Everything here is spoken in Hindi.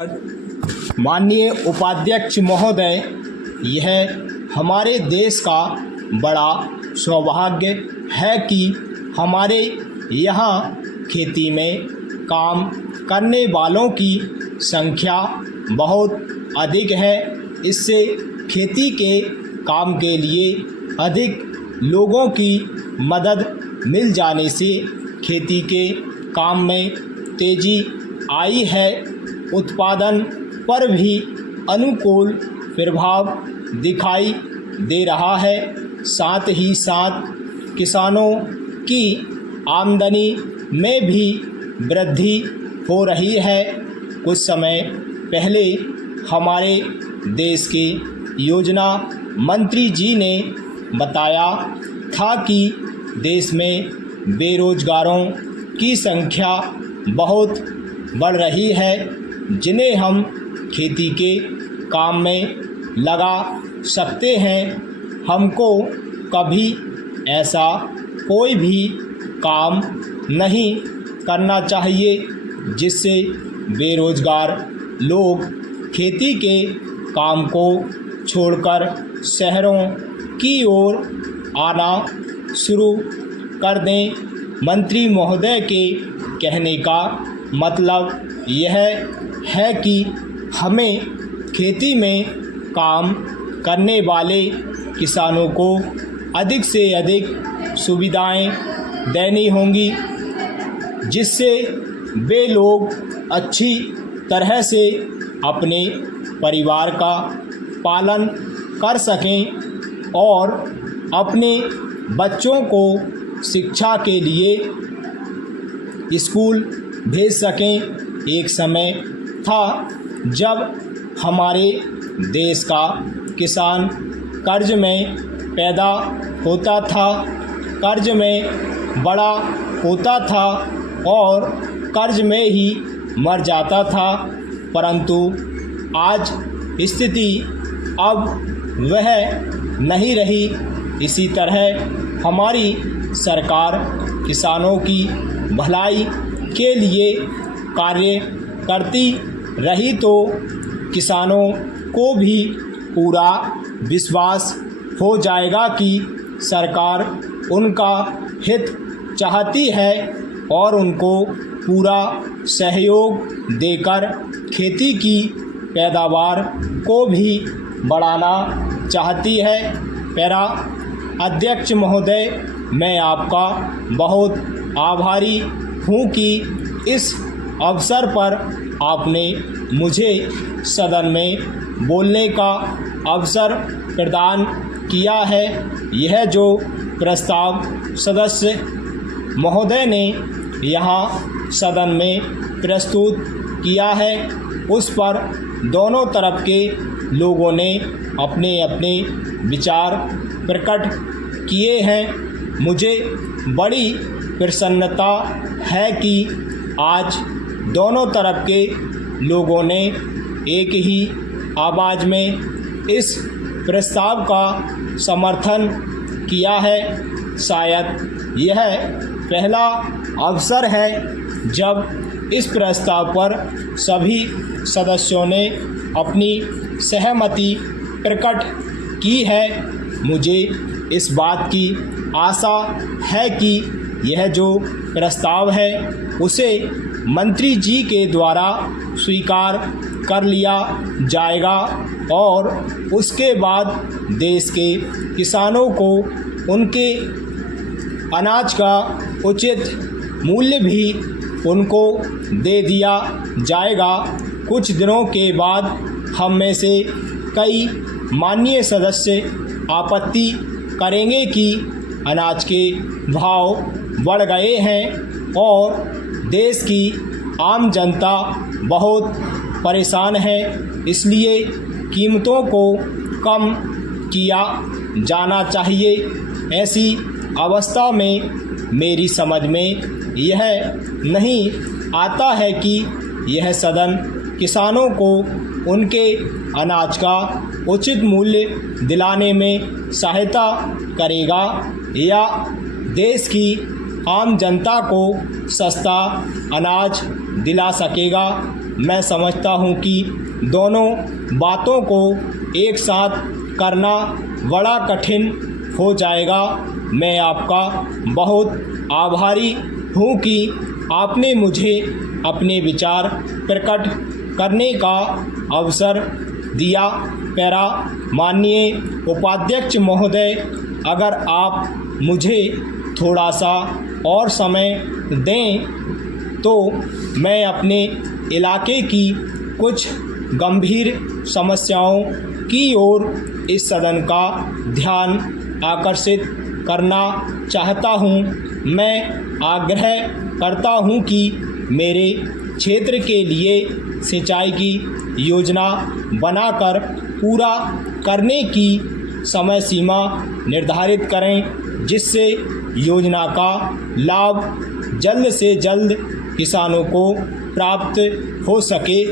माननीय उपाध्यक्ष महोदय, यह हमारे देश का बड़ा सौभाग्य है कि हमारे यहाँ खेती में काम करने वालों की संख्या बहुत अधिक है। इससे खेती के काम के लिए अधिक लोगों की मदद मिल जाने से खेती के काम में तेज़ी आई है। उत्पादन पर भी अनुकूल प्रभाव दिखाई दे रहा है। साथ ही साथ किसानों की आमदनी में भी वृद्धि हो रही है। कुछ समय पहले हमारे देश के योजना मंत्री जी ने बताया था कि देश में बेरोजगारों की संख्या बहुत बढ़ रही है, जिन्हें हम खेती के काम में लगा सकते हैं। हमको कभी ऐसा कोई भी काम नहीं करना चाहिए जिससे बेरोजगार लोग खेती के काम को छोड़कर शहरों की ओर आना शुरू कर दें। मंत्री महोदय के कहने का मतलब यह है कि हमें खेती में काम करने वाले किसानों को अधिक से अधिक सुविधाएं देनी होंगी, जिससे वे लोग अच्छी तरह से अपने परिवार का पालन कर सकें और अपने बच्चों को शिक्षा के लिए स्कूल भेज सकें। एक समय था जब हमारे देश का किसान कर्ज में पैदा होता था, कर्ज में बड़ा होता था और कर्ज में ही मर जाता था। परंतु आज स्थिति अब वह नहीं रही। इसी तरह हमारी सरकार किसानों की भलाई के लिए कार्य करती रही तो किसानों को भी पूरा विश्वास हो जाएगा कि सरकार उनका हित चाहती है और उनको पूरा सहयोग देकर खेती की पैदावार को भी बढ़ाना चाहती है। पैरा अध्यक्ष महोदय, मैं आपका बहुत आभारी हूँ कि इस अवसर पर आपने मुझे सदन में बोलने का अवसर प्रदान किया है। यह जो प्रस्ताव सदस्य महोदय ने यहाँ सदन में प्रस्तुत किया है, उस पर दोनों तरफ के लोगों ने अपने अपने विचार प्रकट किए हैं। मुझे बड़ी प्रसन्नता है कि आज दोनों तरफ के लोगों ने एक ही आवाज़ में इस प्रस्ताव का समर्थन किया है। शायद यह पहला अवसर है जब इस प्रस्ताव पर सभी सदस्यों ने अपनी सहमति प्रकट की है। मुझे इस बात की आशा है कि यह जो प्रस्ताव है उसे मंत्री जी के द्वारा स्वीकार कर लिया जाएगा और उसके बाद देश के किसानों को उनके अनाज का उचित मूल्य भी उनको दे दिया जाएगा। कुछ दिनों के बाद हम में से कई माननीय सदस्य आपत्ति करेंगे कि अनाज के भाव बढ़ गए हैं और देश की आम जनता बहुत परेशान है, इसलिए कीमतों को कम किया जाना चाहिए। ऐसी अवस्था में मेरी समझ में यह नहीं आता है कि यह सदन किसानों को उनके अनाज का उचित मूल्य दिलाने में सहायता करेगा या देश की आम जनता को सस्ता अनाज दिला सकेगा। मैं समझता हूँ कि दोनों बातों को एक साथ करना बड़ा कठिन हो जाएगा। मैं आपका बहुत आभारी हूँ कि आपने मुझे अपने विचार प्रकट करने का अवसर दिया। पैरा माननीय उपाध्यक्ष महोदय, अगर आप मुझे थोड़ा सा और समय दें तो मैं अपने इलाके की कुछ गंभीर समस्याओं की ओर इस सदन का ध्यान आकर्षित करना चाहता हूं। मैं आग्रह करता हूं कि मेरे क्षेत्र के लिए सिंचाई की योजना बनाकर पूरा करने की समय सीमा निर्धारित करें, जिससे योजना का लाभ जल्द से जल्द किसानों को प्राप्त हो सके।